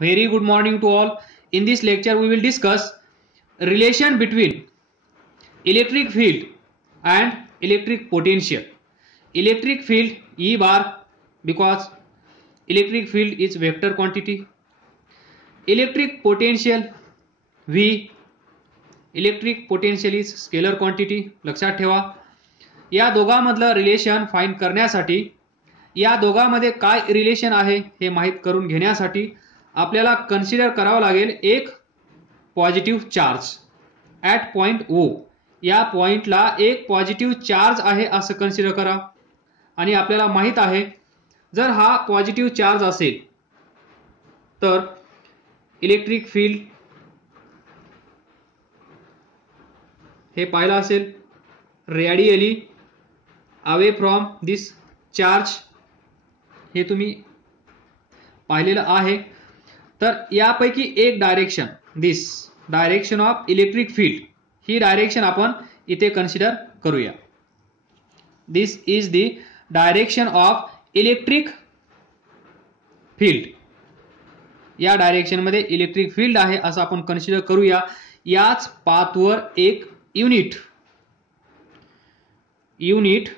Very good morning to all. In this lecture we will discuss relation between electric field and electric potential. Electric field E bar, because electric field is vector quantity. Electric potential V, electric potential is scalar quantity. लक्षात ठेवा. या दोघांमधलं relation find करण्यासाठी, या दोघांमध्ये काय relation आहे हे माहित करून घेण्यासाठी आपल्याला कन्सिडर करावं लागेल एक positive charge at point O. या पॉइंटला एक पॉझिटिव्ह चार्ज आहे असं कन्सिडर करा. आणि आपल्याला माहित आहे जर हा पॉझिटिव्ह चार्ज असेल तर इलेक्ट्रिक फील्ड हे पाहिलं असेल radially away from this charge, हे तुम्ही पाहिलेलं आहे. तर यापैकी एक direction, this direction of electric field, ही डायरेक्शन आपण इथे कन्सिडर करूया. This is the direction of electric field. या डायरेक्शन मध्ये इलेक्ट्रिक फील्ड आहे असं आपण कन्सिडर करूया. याच पाथवर एक युनिट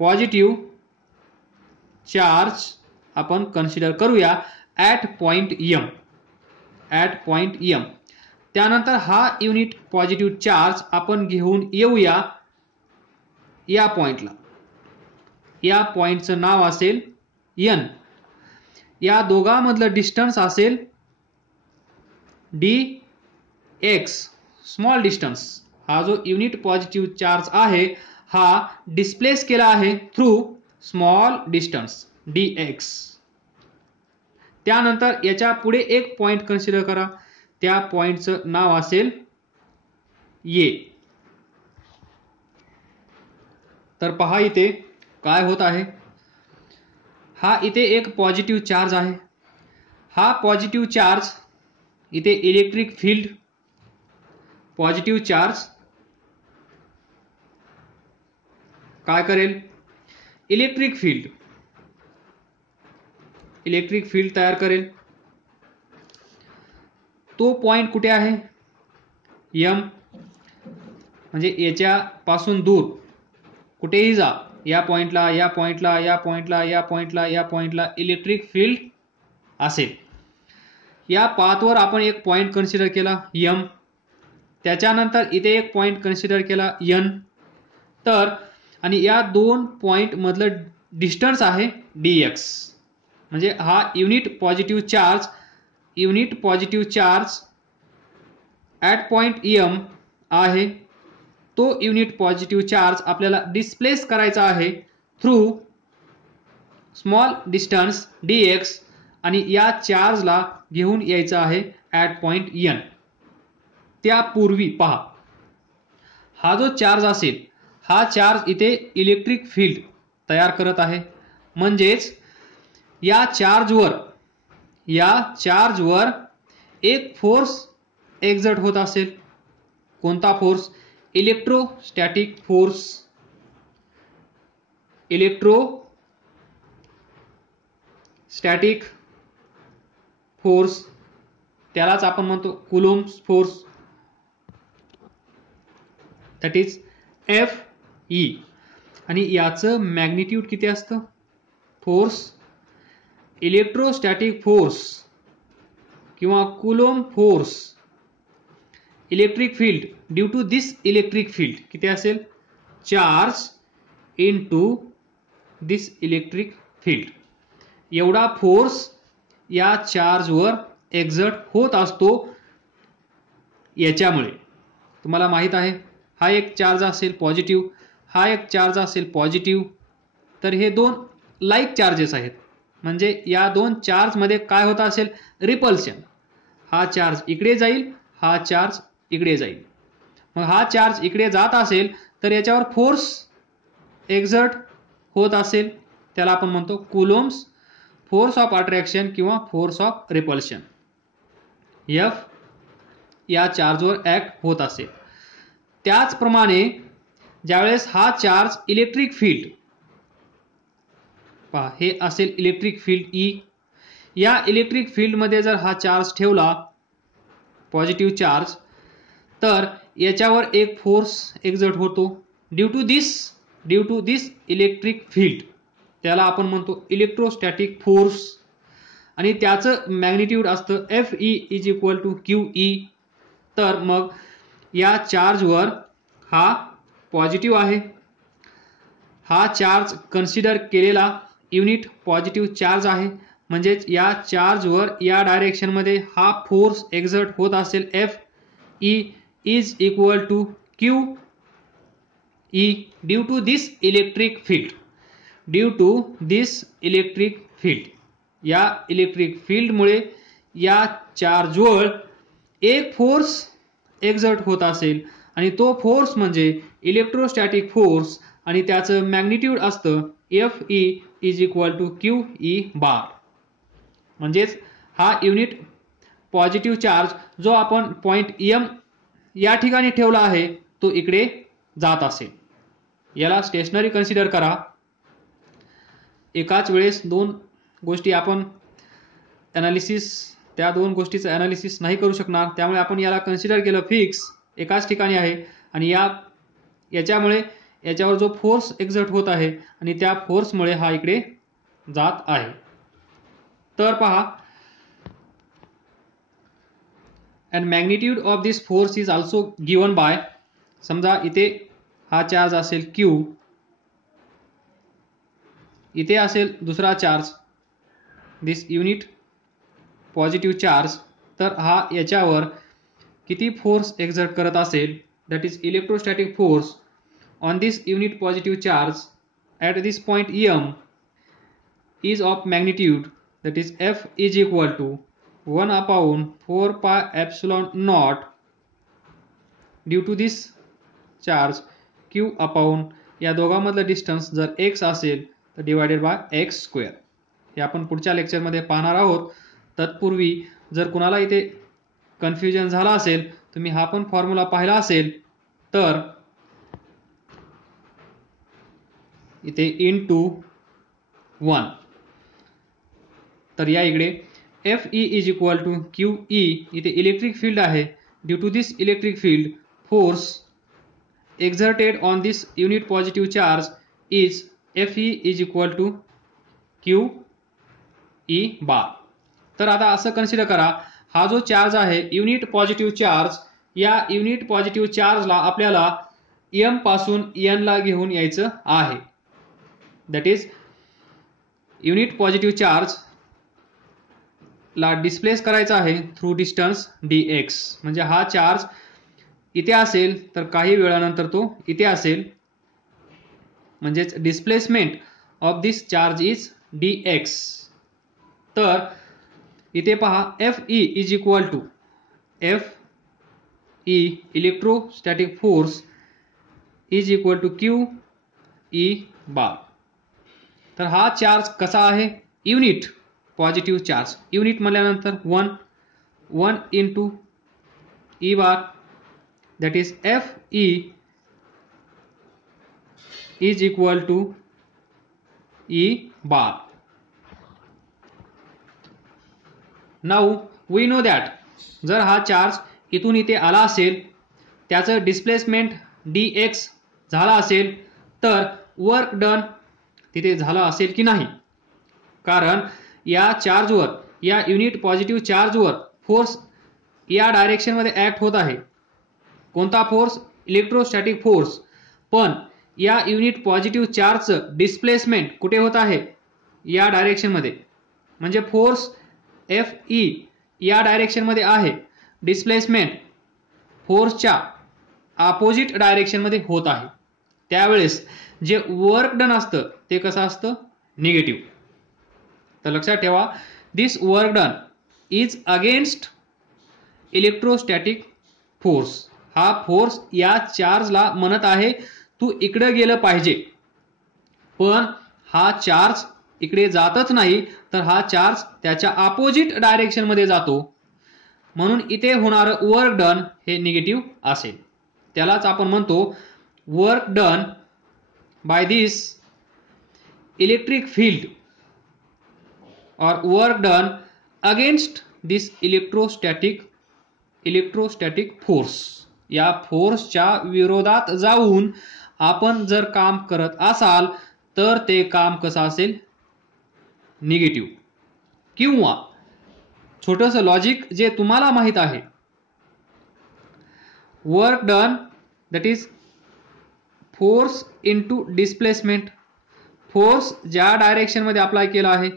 पॉझिटिव्ह चार्ज आपण कन्सिडर करूया ॲट पॉइंट एम. त्यानंतर हा युनिट पॉझिटिव्ह चार्ज आपण घेऊन येऊया या पॉइंटला. या पॉइंटचं नाव असेल एन. या दोघांमधलं डिस्टन्स असेल डी एक्स, स्मॉल डिस्टन्स. हा जो युनिट पॉझिटिव्ह चार्ज आहे हा डिस्प्लेस केला आहे through small distance D x. त्यानंतर याच्या पुढे एक पॉइंट कन्सिडर करा. त्या पॉइंटचं नाव असेल ए. तर पहा इथे काय होत आहे. हा इथे एक पॉझिटिव्ह चार्ज आहे. हा पॉझिटिव्ह चार्ज इथे इलेक्ट्रिक फील्ड, पॉझिटिव्ह चार्ज काय करेल, इलेक्ट्रिक फील्ड तयार करेल. तो पॉइंट कुठे आहे, एम. म्हणजे याच्या पासून दूर कुठेही जा, या पॉइंटला इलेक्ट्रिक फील्ड असेल. या पाथवर आपण एक पॉइंट कन्सिडर केला एम. त्याच्यानंतर इथे एक पॉइंट कन्सिडर केला एन. तर आणि या दोन पॉइंट मधलं डिस्टन्स आहे dx. म्हणजे हा unit positive charge at point M आहे. तो युनिट पॉझिटिव्ह चार्ज आपल्याला डिस्प्लेस करायचा आहे थ्रू स्मॉल डिस्टन्स dx आणि या चार्जला घेऊन यायचं आहे ॲट पॉइंट एन. त्यापूर्वी पहा, हा जो चार्ज असेल हा चार्ज इथे इलेक्ट्रिक फील्ड तयार करत आहे. म्हणजेच या चार्जवर एक फोर्स एक्झर्ट होत असेल. कोणता फोर्स, इलेक्ट्रोस्टॅटिक फोर्स, त्यालाच आपण म्हणतो Coulomb's force, that is Fe. आणि याचं मॅग्निट्यूड किती असतं, फोर्स, इलेक्ट्रोस्टॅटिक फोर्स किंवा Coulomb force, electric field due to this electric field किती असेल, charge into this electric field. एवढा फोर्स या चार्जवर एक्झर्ट होत असतो. याच्यामुळे तुम्हाला माहित आहे हा एक चार्ज असेल पॉझिटिव्ह, हा एक चार्ज असेल पॉझिटिव्ह. तर हे दोन लाईक चार्जेस आहेत. म्हणजे या दोन चार्ज मध्ये काय होत असेल, रिपल्शन. हा चार्ज इकडे जाईल, हा चार्ज इकडे जाईल. मग हा चार्ज इकडे जात असेल तर याच्यावर फोर्स एक्झर्ट होत असेल, त्याला आपण म्हणतो कुलोम्ब्स फोर्स ऑफ अट्रॅक्शन किंवा फोर्स ऑफ रिपल्शन. एफ या चार्जवर ऍक्ट होत असेल. त्याचप्रमाणे ज्यावेळेस हा चार्ज इलेक्ट्रिक फील्ड, पहा हे असेल इलेक्ट्रिक फील्ड ई. या इलेक्ट्रिक फील्डमध्ये जर हा चार्ज ठेवला पॉझिटिव्ह चार्ज, तर याच्यावर एक फोर्स एक्झर्ट होतो due to this electric field, त्याला आपण म्हणतो इलेक्ट्रोस्टॅटिक फोर्स, आणि त्याचं मॅग्निट्यूड असतं Fe is equal to QE. तर मग या चार्जवर हा पॉझिटिव्ह आहे, हा चार्ज कन्सिडर केलेला युनिट पॉझिटिव्ह चार्ज आहे, म्हणजेच या चार्जवर या डायरेक्शनमध्ये हा फोर्स एक्झर्ट होत असेल Fe is equal to QE due to this electric field. या इलेक्ट्रिक फील्डमुळे या चार्जवर एक फोर्स एक्झर्ट होत असेल, आणि तो फोर्स म्हणजे इलेक्ट्रोस्टॅटिक फोर्स, आणि त्याचं मॅग्निट्यूड असतं Fe is equal to QE bar. म्हणजेच हा युनिट पॉझिटिव्ह चार्ज जो आपण पॉइंट M या ठिकाणी ठेवला आहे तो इकडे जात असेल. याला स्टेशनरी कन्सिडर करा. एकाच वेळेस दोन गोष्टी आपण त्या दोन गोष्टीचं ॲनालिसिस नाही करू शकणार, त्यामुळे आपण याला कन्सिडर केलं फिक्स एकाच ठिकाणी आहे, आणि याच्यामुळे याच्यावर जो फोर्स एक्झर्ट होत आहे आणि त्या फोर्समुळे हा इकडे जात आहे. तर पहा, and magnitude of this force is also given by, समजा इथे हा चार्ज असेल Q, इथे असेल दुसरा charge this unit positive charge, तर हा याच्यावर किती फोर्स एक्झर्ट करत असेल, that is electrostatic force on this unit positive charge at this point M is of magnitude, that is F is equal to 1/4πε0 due to this charge Q upon या दोघांमधलं distance जर x असेल तर divided by x². हे आपण पुढच्या लेक्चरमध्ये पाहणार आहोत. तत्पूर्वी जर कुणाला इथे कन्फ्युजन झाला असेल, तुम्ही हा पण फॉर्म्युला पाहिला असेल, तर इथे into 1, तर या इकडे Fe is equal to QE, इथे इलेक्ट्रिक फील्ड आहे, due to this electric field force exerted on this unit positive charge is Fe is equal to QE bar. तर आता असं कन्सिडर करा, हा जो चार्ज आहे युनिट पॉझिटिव्ह चार्ज, या युनिट पॉझिटिव्ह चार्जला आपल्याला M पासून N ला घेऊन यायचं आहे. That is unit positive charge ला डिस्प्लेस करायचा आहे थ्रू डिस्टन्स dx. म्हणजे हा चार्ज इथे असेल तर काही वेळानंतर तो इथे असेल, म्हणजेच displacement of this charge is dx. तर इथे पहा Fe is equal to Fe electrostatic force is equal to QE bar. तर हा चार्ज कसा आहे, युनिट पॉझिटिव्ह चार्ज, युनिट म्हणल्यानंतर 1 into E bar, that is Fe is equal to E bar. Now we know that जर हा charge इथून इथे आला असेल, त्याचं डिस्प्लेसमेंट dx झाला असेल, तर वर्क डन तिथे झालं असेल की नाही, कारण या चार्जवर, या युनिट पॉझिटिव्ह चार्जवर फोर्स या डायरेक्शनमध्ये ॲक्ट होत आहे. कोणता फोर्स, इलेक्ट्रोस्टॅटिक फोर्स, पण या युनिट पॉझिटिव्ह चार्जचं डिस्प्लेसमेंट कुठे होत आहे, या डायरेक्शनमध्ये, म्हणजे फोर्स Fe या डायरेक्शनमध्ये आहे, डिस्प्लेसमेंट फोर्सच्या अपोजिट डायरेक्शनमध्ये होत आहे. त्यावेळेस जे वर्क डन असतं ते कसं असतं, निगेटिव्ह. तर लक्षात ठेवा, this work done is against electrostatic force. हा फोर्स या चार्जला म्हणत आहे तू इकडे गेलं पाहिजे, पण हा चार्ज इकडे जातच नाही, तर हा चार्ज त्याच्या अपोजिट डायरेक्शन मध्ये जातो, म्हणून इथे होणारं वर्क डन हे निगेटिव्ह असेल. त्यालाच आपण म्हणतो work done by this electric field और वर्क डन अगेन्स्ट दिस इलेक्ट्रोस्टॅटिक फोर्स, या फोर्सच्या विरोधात जाऊन आपण जर काम करत असाल तर ते काम कसं असेल, निगेटिव्ह. किंवा छोटंसं लॉजिक जे तुम्हाला माहित आहे, work done that is force into displacement. Force ज्या डायरेक्शन मध्ये अप्लाय केला आहे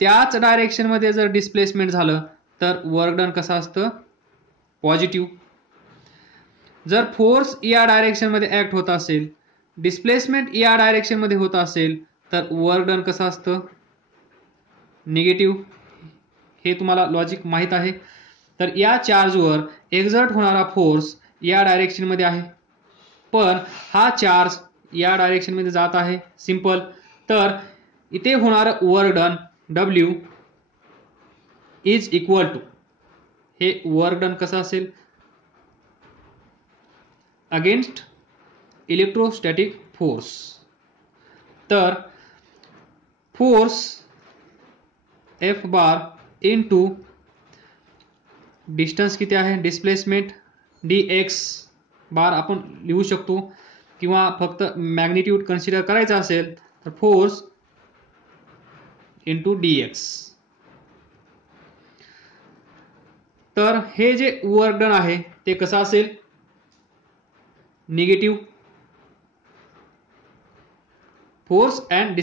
त्याच डायरेक्शन मध्ये जर डिस्प्लेसमेंट झालं तर वर्क डन कसं असतं, पॉझिटिव्ह. जर फोर्स या डायरेक्शन मध्ये ऍक्ट होत असेल, डिस्प्लेसमेंट या डायरेक्शन मध्ये होत असेल तर वर्क डन कसं असतं, निगेटिव्ह. हे तुम्हाला लॉजिक माहित आहे. तर या चार्जवर एक्झर्ट होणारा फोर्स या डायरेक्शन मध्ये आहे, पण हा चार्ज या डायरेक्शन मध्ये जात आहे, सिंपल. तर इथे होणारं work done W is equal to, हे वर्क डन कसं असेल, अगेन्स्ट इलेक्ट्रोस्टॅटिक फोर्स. तर force F bar into distance किती आहे, डिस्प्लेसमेंट dx बार आपण लिहू शकतो, किंवा फक्त मॅग्निट्यूड कन्सिडर करायचा असेल तर फोर्स इंटू dx. तर हे जे वर्क डन आहे ते कसं असेल, negative. Force and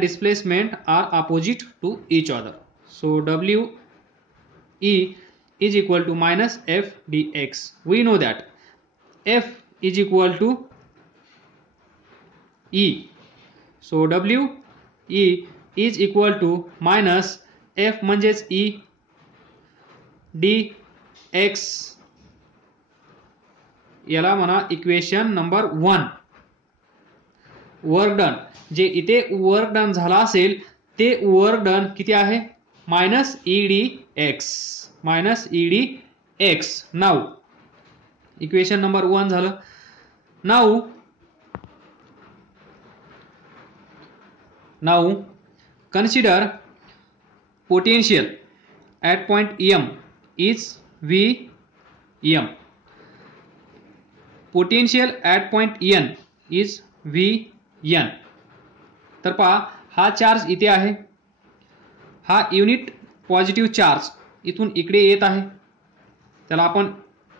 displacement are opposite to each other. So W E is equal to minus F dx. We know that F is equal to E. So W E is equal to minus F म्हणजेच E dx. याला म्हणा equation number 1. Work done, जे इथे work done झाला असेल ते work done किती आहे, minus EDX. Now equation number 1 झालं. Now consider potential at point M is Vm. Potential at point N is Vn. तर पहा, हा चार्ज इथे आहे, हा युनिट पॉझिटिव्ह चार्ज इथून इकडे येत आहे, त्याला आपण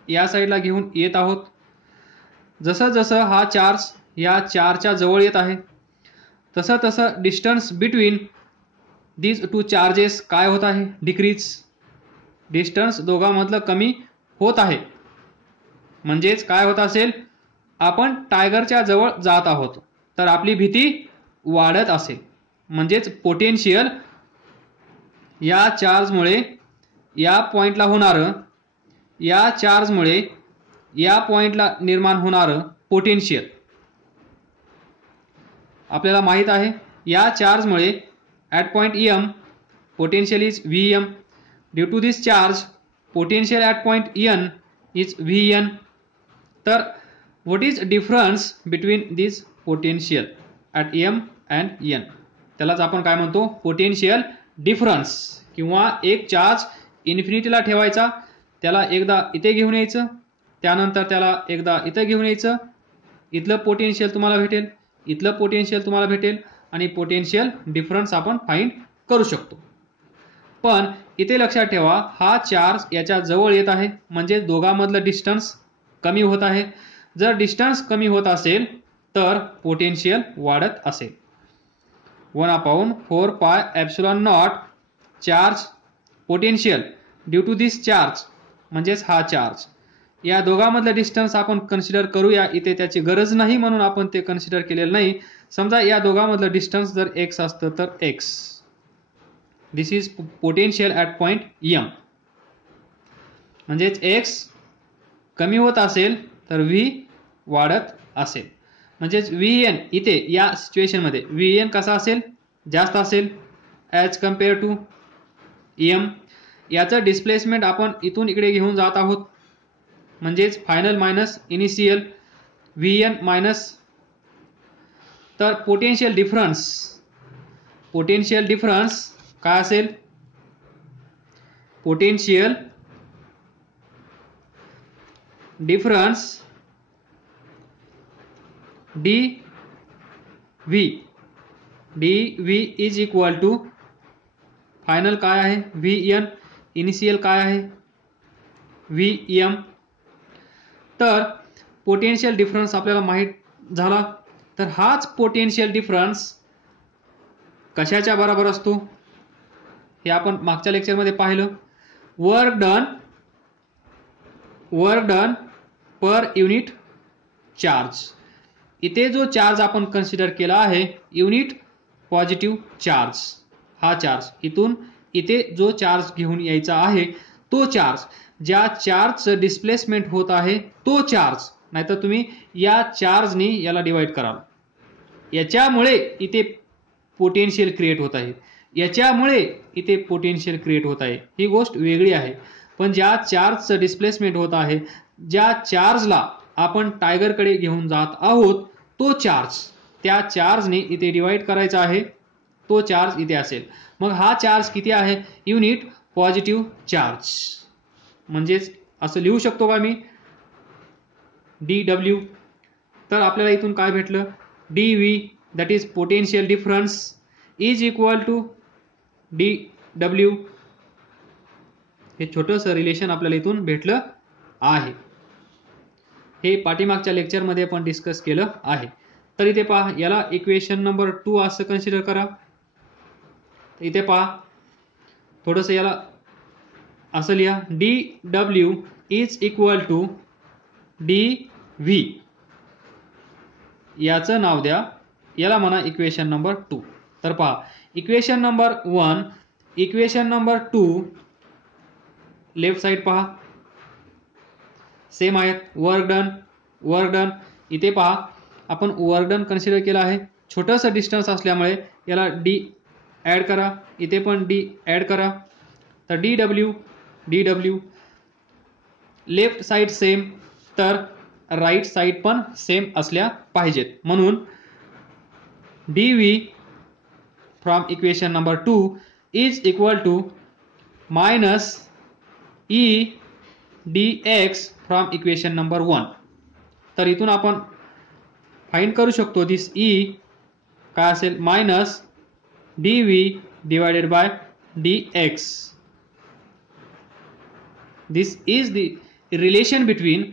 या साईडला घेऊन येत आहोत. जसं जसं हा चार्ज या चार्जच्या जवळ येत आहे तसं तसं distance between these two charges काय होत आहे, डिक्रीज. डिस्टन्स दोघांमधलं कमी होत आहे, म्हणजेच काय होत असेल, आपण टायगरच्या जवळ जात आहोत तर आपली भीती वाढत असेल. म्हणजेच पोटेन्शियल या चार्जमुळे या पॉइंटला होणारं, या चार्जमुळे या पॉइंटला निर्माण होणारं पोटेन्शियल आपल्याला माहित आहे. या चार्जमुळे at point M potential is Vm. Due to this charge potential at point N is Vn. तर what is difference between this potential at M and N, त्यालाच आपण काय म्हणतो, पोटेन्शियल डिफरन्स. किंवा एक चार्ज इन्फिनिटीला ठेवायचा, त्याला एकदा इथे घेऊन यायचं, त्यानंतर त्याला एकदा इथे घेऊन यायचं, इथलं पोटेन्शियल तुम्हाला भेटेल, इथलं पोटेन्शियल तुम्हाला भेटेल, आणि पोटेन्शियल डिफरन्स आपण फाइंड करू शकतो. पण इथे लक्षात ठेवा, हा चार्ज याच्या जवळ येत आहे, म्हणजे दोघांमधलं डिस्टन्स कमी होत आहे. जर डिस्टन्स कमी होत असेल तर पोटेन्शियल वाढत असेल. 1/4 pi epsilon naught charge potential due to this charge, म्हणजेच हा चार्ज. या दोघांमधलं डिस्टन्स आपण कन्सिडर करूया, इथे त्याची गरज नाही म्हणून आपण ते कन्सिडर केलेलं नाही. समजा या दोघांमधलं डिस्टन्स जर x असतं तर x, this is potential at point M. म्हणजेच x कमी होत असेल तर V वाढत असेल. म्हणजेच Vn इथे या सिच्युएशनमध्ये Vn कसा असेल, जास्त असेल ॲज कम्पेअर टू M. याचं डिस्प्लेसमेंट आपण इथून इकडे घेऊन जात आहोत, म्हणजेच final minus initial Vn minus. तर पोटेन्शियल डिफरन्स काय असेल, potential difference dv is equal to final काय आहे vn, इनिशियल काय आहे vm. तर पोटेन्शियल डिफरन्स आपल्याला माहित झाला. तर हाच पोटेन्शियल डिफरन्स कशाच्या बरोबर असतो हे आपण मागच्या लेक्चरमध्ये पाहिलं. Work done per unit charge. इथे जो चार्ज आपण कन्सिडर केला आहे युनिट पॉझिटिव्ह चार्ज, हा चार्ज इथून इथे जो चार्ज घेऊन यायचा आहे तो चार्ज, ज्या चार्जचं डिस्प्लेसमेंट होत आहे तो चार्ज, नाहीतर तुम्ही या चार्जनी याला डिवाइड कराल. याच्यामुळे इथे पोटेन्शियल क्रिएट होत आहे, याच्यामुळे इथे पोटेन्शियल क्रिएट होत आहे, ही गोष्ट वेगळी आहे. पण ज्या चार्जचं डिस्प्लेसमेंट होत आहे, ज्या चार्जला आपण टायगरकडे घेऊन जात आहोत तो चार्ज, त्या चार्जने इथे डिवाइड करायचा आहे, तो चार्ज इथे असेल. मग हा चार्ज किती आहे, युनिट पॉझिटिव्ह चार्ज. म्हणजेच असं लिहू शकतो का मी dw. तर आपल्याला इथून काय भेटलं, dv that is potential difference is equal to dw. हे छोटंसं रिलेशन आपल्याला इथून भेटलं आहे. हे पाठीमागच्या लेक्चरमध्ये आपण डिस्कस केलं आहे. तर इथे पहा, याला इक्वेशन नंबर 2 असं कन्सिडर करा. इथे पहा थोडंसं याला असं लिहा, dw is equal to dv. याचं नाव द्या, याला म्हणा इक्वेशन नंबर 2. तर पहा, equation number 1, equation number 2 left side पहा सेम आहेत. वर्क डन इथे पहा आपण वर्क डन कन्सिडर केला आहे. छोटंसं डिस्टन्स असल्यामुळे याला d ॲड करा, इथे पण d ॲड करा. तर dw लेफ्ट साइड सेम, तर राईट साइड पण सेम असल्या पाहिजेत. म्हणून dv from equation number 2 is equal to minus e dx from equation number 1. तर इथून आपण फाइंड करू शकतो दिस e काय असेल, minus dv divided by dx. This is the relation between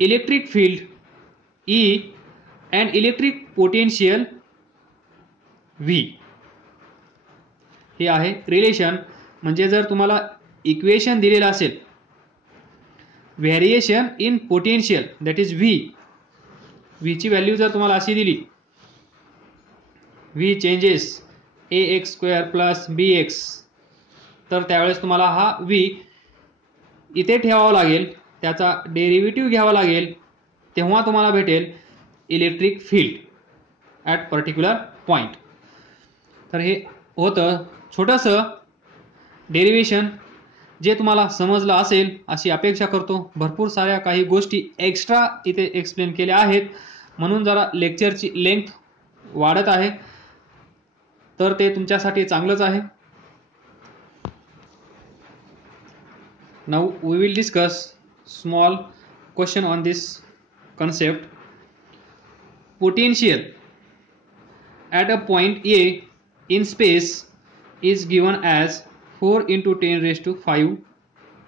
electric field E and electric potential V. हे आहे relation. म्हणजे जर तुम्हाला इक्वेशन दिलेलं असेल, variation in potential that is V ची व्हॅल्यू जर तुम्हाला अशी दिली, V changes ax² plus bx, तर त्यावेळेस तुम्हाला हा V इथे ठेवावा लागेल, त्याचा डेरिव्हेटिव्ह घ्यावा लागेल, तेव्हा तुम्हाला भेटेल electric field at particular point. तर हे होतं छोटंसं डेरिव्हेशन, जे तुम्हाला समजलं असेल अशी अपेक्षा करतो. भरपूर साऱ्या काही गोष्टी एक्स्ट्रा इथे एक्सप्लेन केल्या आहेत, म्हणून जरा लेक्चरची लेंथ वाढत आहे, तर ते तुमच्यासाठी चांगलंच आहे. Now we will discuss small question on this concept. Potential at a point A in space is given as 4 into 10 raised to 5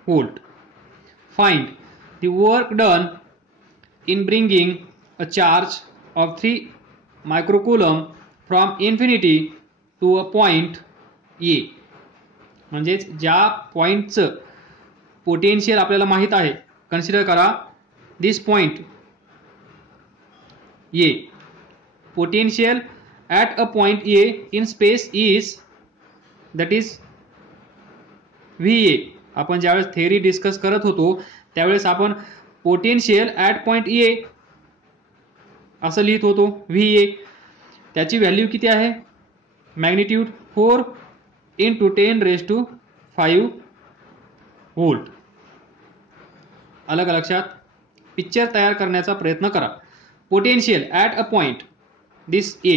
volt. Find the work done in bringing a charge of 3 microcoulomb from infinity to a point A. म्हणजेच ज्या पॉइंटचं potential आपल्याला माहित आहे, consider करा this point A. Potential at a point A in space is that is VA. आपण ज्यावेळेस theory discuss करत होतो त्यावेळेस आपण पोटेन्शियल ॲट पॉइंट A असं लिहित होतो VA. त्याची व्हॅल्यू किती आहे, magnitude 4 into 10 raised to 5 volt. अलग लक्षात पिक्चर तयार करण्याचा प्रयत्न करा. Potential at a point this A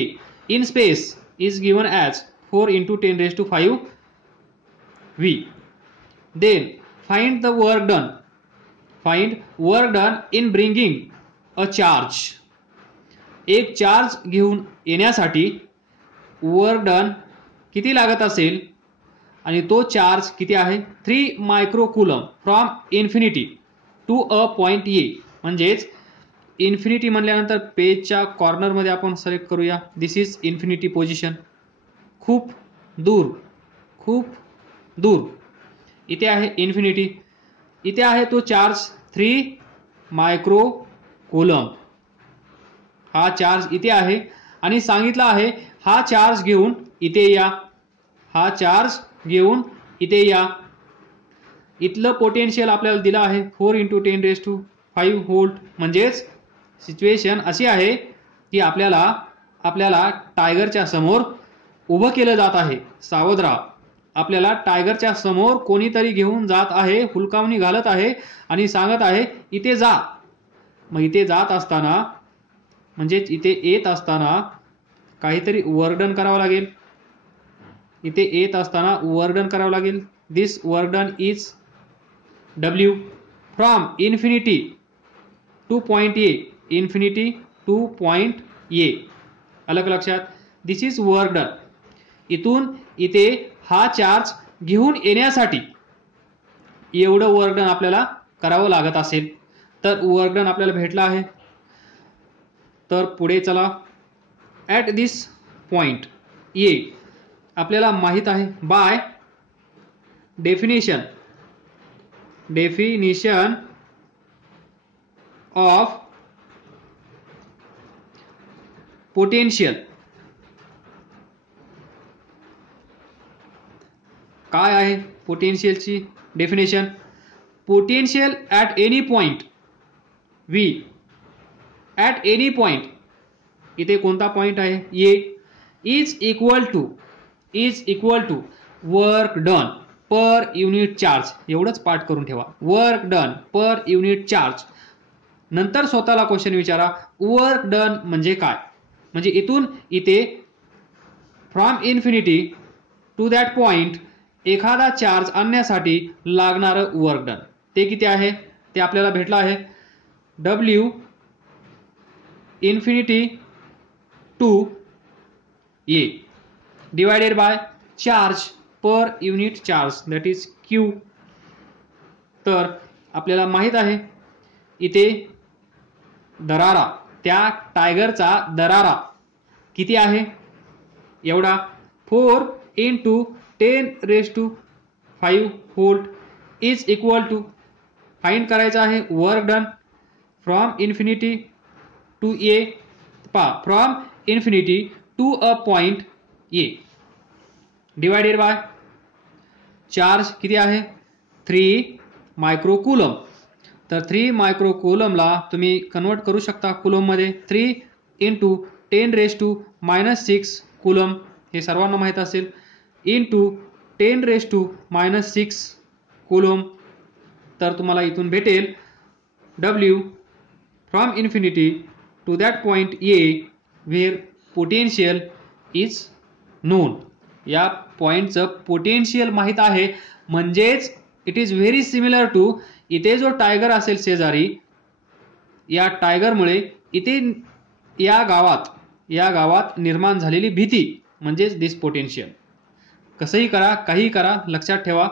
in space is given as 4 into 10 raised to 5 V. Then find the work done. Find work done in bringing a charge. एक charge घेऊन येण्यासाठी work done किती लागत असेल आणि तो चार्ज किती आहे 3 micro coulomb from infinity to a point A. म्हणजेच इन्फिनिटी म्हणल्यानंतर पेजच्या कॉर्नरमध्ये आपण सिलेक्ट करूया. This is infinity position. खूप दूर, खूप दूर इथे आहे इन्फिनिटी. इथे आहे तो चार्ज 3 मायक्रो कुलम. हा चार्ज इथे आहे आणि सांगितलं आहे हा चार्ज घेऊन इथे या. हा चार्ज घेऊन इथे या. इथलं पोटेन्शियल आपल्याला दिलं आहे 4 × 10⁵ व्होल्ट. म्हणजेच सिच्युएशन अशी आहे की आपल्याला टायगरच्या समोर उभं केलं जात आहे. सावध राहा. आपल्याला टायगरच्या समोर कोणीतरी घेऊन जात आहे, हुलकावणी घालत आहे आणि सांगत आहे इथे जा. मग इथे जात असताना म्हणजेच इथे येत असताना काहीतरी वर्क डन करावं लागेल. इथे येत असताना वर्क डन करावं लागेल. This work done is W from infinity to point A. Infinity to point A. अलग लक्षात. This is work done. इथून इथे हा चार्ज घेऊन येण्यासाठी एवढं वर्क डन आपल्याला करावं लागत असेल. तर वर्क डन आपल्याला भेटला आहे. तर पुढे चला. ॲट दिस पॉइंट ए आपल्याला माहित आहे बाय डेफिनेशन ऑफ पोटेन्शियल. काय आहे पोटेन्शियलची definition? Potential at any point V at any point. इथे कोणता पॉइंट आहे A. Is equal to work done per unit charge. एवढंच पाठ करून ठेवा. Work done per unit charge. नंतर स्वतःला क्वेश्चन विचारा वर्क डन म्हणजे काय. म्हणजे इथून इथे from infinity to that point एखादा चार्ज आणण्यासाठी लागणारं वर्क डन ते किती आहे ते आपल्याला भेटलं आहे. W infinity to A divided by charge per unit charge that is Q. तर आपल्याला माहित आहे इथे दरारा, त्या टायगरचा दरारा किती आहे एवढा 4 × 10⁵ volt is equal to. Find करायचं आहे work done from infinity to A. From infinity to a point A divided by charge किती आहे 3 मायक्रो कुलम. तर 3 मायक्रो कुलमला तुम्ही कन्वर्ट करू शकता कुलममध्ये. 3 × 10⁻⁻6 कुलम हे सर्वांना माहीत असेल. Into 10⁻⁻6 coulomb. तर तुम्हाला इथून भेटेल W from infinity to that point A where potential is known. या पॉइंटचं पोटेन्शियल माहीत आहे. म्हणजेच it is very similar to इथे जो टायगर असेल शेजारी, या टायगरमुळे इथे या गावात निर्माण झालेली भीती म्हणजेच दिस पोटेन्शियल. कसंही करा, काही करा, लक्षात ठेवा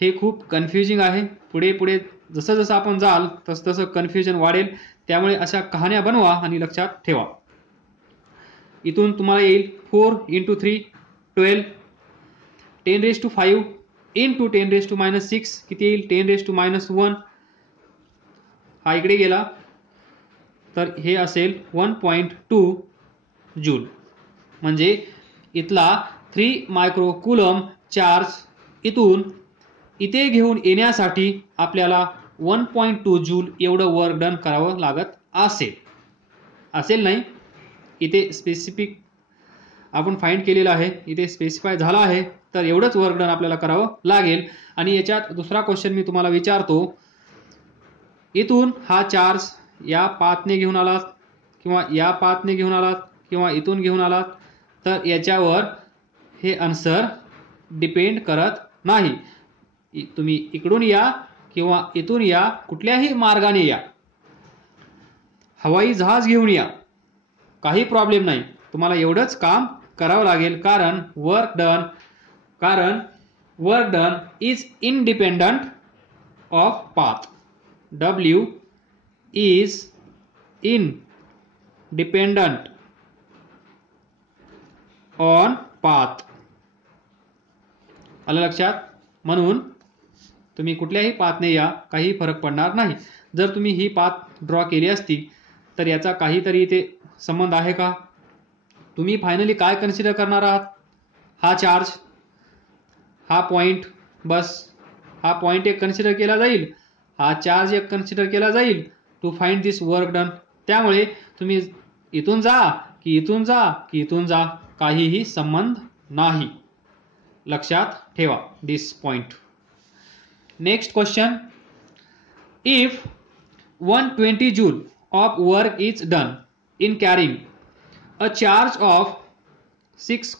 हे खूप कन्फ्युजिंग आहे. पुढे जसं जसं आपण जाल तसं तसं कन्फ्युजन वाढेल. त्यामुळे अशा कहाण्या बनवा आणि लक्षात ठेवा. इथून तुम्हाला येईल 4 × 3 12 10⁵ इंटू 10⁻⁻6 किती येईल 10⁻⁻1. हा इकडे गेला तर हे असेल 1.2 जूल. म्हणजे इथला 3 मायक्रो कुलम चार्ज इथून इथे घेऊन येण्यासाठी आपल्याला 1.2 जूल एवढं वर्क डन करावं लागत असेल नाही. इथे स्पेसिफिक आपण फाइंड केलेलं आहे, इथे स्पेसिफाय झाला आहे. तर एवढंच वर्क डन आपल्याला करावं लागेल. आणि याच्यात दुसरा क्वेश्चन मी तुम्हाला विचारतो. इथून हा चार्ज या पाथने घेऊन आलात किंवा या पाथने घेऊन आलात किंवा इथून घेऊन आलात तर याच्यावर हे आन्सर डिपेंड करत नाही. तुम्ही इकडून या किंवा इथून या, कुठल्याही मार्गाने या, हवाई जहाज घेऊन या, काही प्रॉब्लेम नाही. तुम्हाला एवढंच काम करावं लागेल, कारण work done is independent of path. W is independent on path. आलं लक्षात? म्हणून तुम्ही कुठल्याही पाथने या, काही फरक पडणार नाही. जर तुम्ही ही पाथ ड्रॉ केली असती तर याचा काहीतरी इथे संबंध आहे का? तुम्ही फायनली काय कन्सिडर करणार आहात? हा चार्ज, हा पॉइंट, बस हा पॉइंट एक कन्सिडर केला जाईल, हा चार्ज एक कन्सिडर केला जाईल to find this work done. त्यामुळे तुम्ही इथून जा की इथून जा की इथून जा, काहीही संबंध नाही. लक्षात ठेवा this point. Next question. If 120 joule of work is done in carrying a charge of 6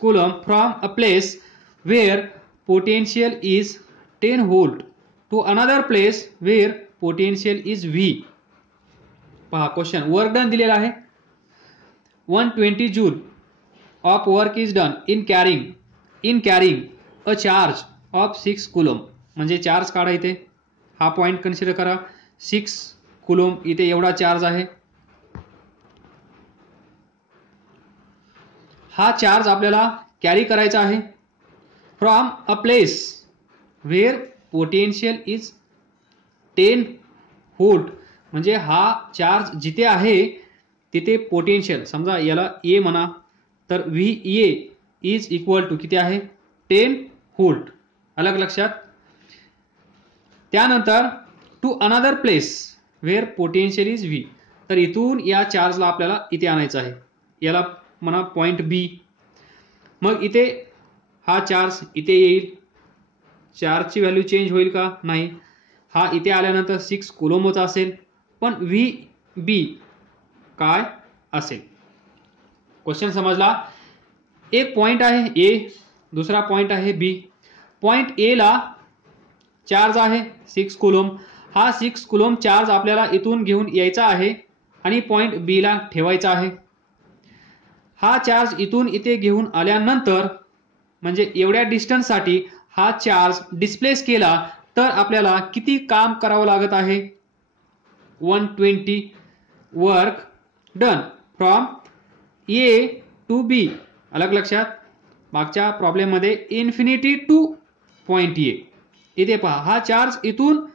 coulomb from a place where potential is 10 volt to another place where potential is V. पहा क्वेश्चन. वर्क डन दिलेला आहे. 120 joule of work is done in carrying a charge of 6 coulomb. म्हणजे charge काढा इथे, हा point consider करा. 6 coulomb इथे एवढा चार्ज आहे. हा चार्ज आपल्याला कॅरी करायचा आहे from a place where potential is 10 volt. म्हणजे हा चार्ज जिथे आहे तिथे पोटेन्शियल, समजा याला ए म्हणा, तर VA इज इक्वल टू किती आहे? 10 व्होल्ट. अलग लक्षात? त्यानंतर to another place where potential is V. तर इथून या चार्जला आपल्याला इथे आणायचं आहे, याला म्हणा पॉइंट B. मग इथे हा चार्ज इथे येईल, चार्जची व्हॅल्यू चेंज होईल का? नाही. हा इथे आल्यानंतर 6 कुलोम्बचा असेल, पण VB काय असेल? क्वेश्चन समजला? एक पॉइंट आहे A, दुसरा पॉइंट आहे B. पॉइंट A ला चार्ज आहे 6 कुलोम्ब. हा 6 कुलोम्ब चार्ज आपल्याला इथून घेऊन यायचा आहे आणि पॉइंट B ला ठेवायचा आहे. हा चार्ज इथून इथे घेऊन आल्यानंतर, म्हणजे एवढ्या डिस्टन्ससाठी हा चार्ज डिस्प्लेस केला तर आपल्याला किती काम करावं लागत आहे? 120 work done from A to B. अलग लक्षात? मागच्या प्रॉब्लेम मध्ये इन्फिनिटी टू पॉइंट A. इथे पहा, हा चार्ज इथून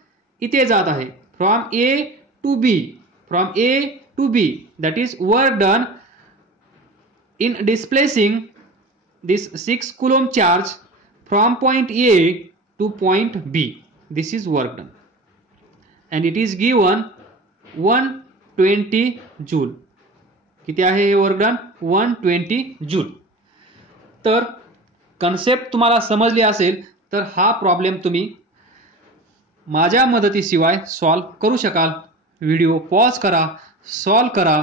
इथे जात आहे, from A to B, from A to B. That is work done in displacing this 6 coulomb charge from point A to point B. This is work done and it is given 120 joule. किती आहे हे work done? 120 joule. तर concept तुम्हाला समजली असेल तर हा problem तुम्ही माझ्या मदतीशिवाय सॉल्व करू शकाल. व्हिडिओ पॉज करा, सॉल्व करा,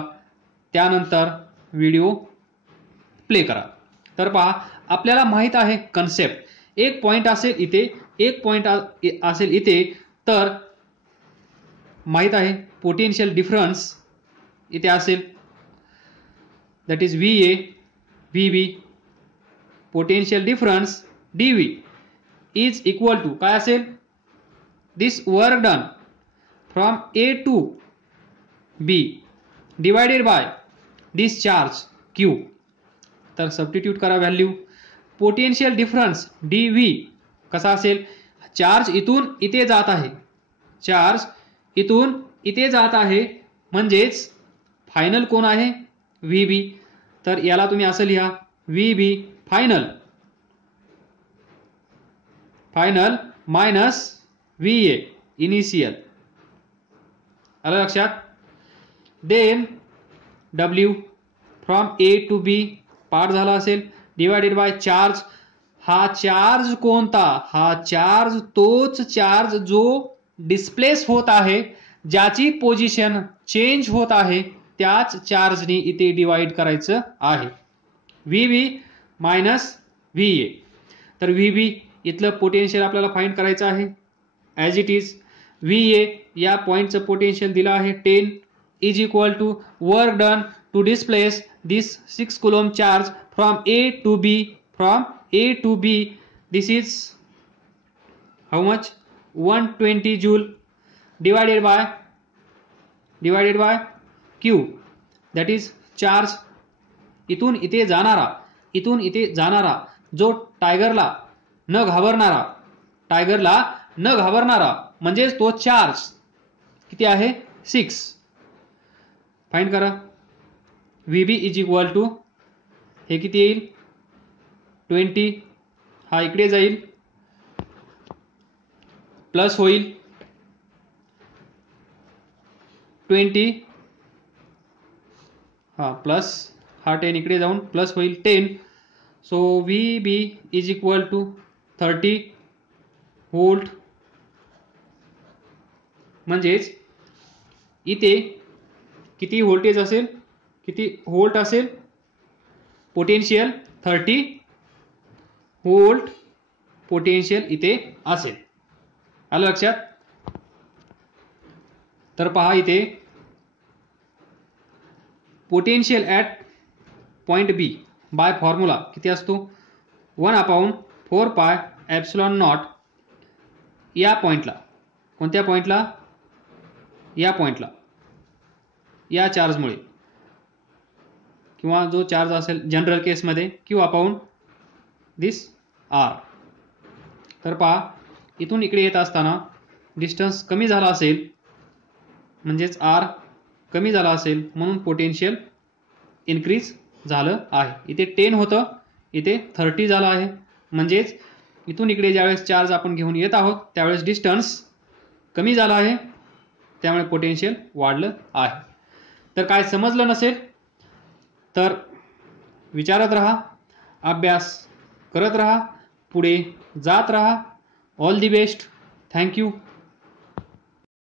त्यानंतर व्हिडिओ प्ले करा. तर पहा, आपल्याला माहित आहे कन्सेप्ट. एक पॉइंट असेल इथे, एक पॉइंट असेल इथे, तर माहित आहे पोटेन्शियल डिफरन्स इथे असेल, that is VA, VB. Potential difference DV is equal to काय असेल? This work done from A to B divided by this charge Q. तर सबस्टिट्यूट करा व्हॅल्यू. पोटेन्शियल डिफरन्स DV कसा असेल? चार्ज इथून इथे जात आहे, चार्ज इथून इथे जात आहे, म्हणजेच फायनल कोण आहे? VB. तर याला तुम्ही असं लिहा, VB final minus VA initial. आलं लक्षात? Then W from A to B part झाला असेल, डिवायडेड बाय चार्ज. हा चार्ज कोणता? हा चार्ज तोच चार्ज जो डिस्प्लेस होत आहे, ज्याची पोझिशन चेंज होत आहे, त्याच चार्जनी इथे डिवाइड करायचं आहे. VB minus VA. तर VB इथलं पोटेन्शियल आपल्याला फाइंड करायचं आहे. ॲज इट इज VA या पॉईंटचं पोटेन्शियल दिलं आहे 10 is equal to work done to displace this 6 coulomb charge from A to B. From A to B, this is how much? 120 joule divided by Q, that is charge. इथून इथे जाणारा जो टायगरला न घाबरणारा म्हणजेच तो चार्ज किती आहे 6. फाइंड करा. VB इज इक्वल टू हे किती येईल 20. हा इकडे जाईल प्लस होईल 20. हा प्लस हा 10 इकडे जाऊन प्लस होईल 10. So VB is equal to 30 volt. म्हणजेच इथे किती व्होल्टेज असेल, किती व्होल्ट असेल, पोटेन्शियल 30 व्होल्ट पोटेन्शियल इथे असेल. आलं लक्षात. तर पहा इथे potential at point B by formula किती असतो 1/4πε0 या पॉइंटला. कोणत्या पॉइंटला? या पॉइंटला, या चार्जमुळे किंवा जो चार्ज असेल जनरल केसमध्ये Q/, दिस R. तर पहा इथून इकडे येत असताना डिस्टन्स कमी झाला असेल, म्हणजेच R कमी झाला असेल म्हणून पोटेन्शियल इन्क्रीज झालं आहे. इथे 10 होतं, इथे 30 झालं आहे. म्हणजेच इथून इकडे ज्यावेळेस चार्ज आपण घेऊन येत आहोत त्यावेळेस डिस्टन्स कमी झाला आहे, त्यामुळे पोटेन्शियल वाढलं आहे. तर काय समजलं नसेल तर विचारत राहा, अभ्यास करत राहा, पुढे जात राहा. All the best. थँक्यू.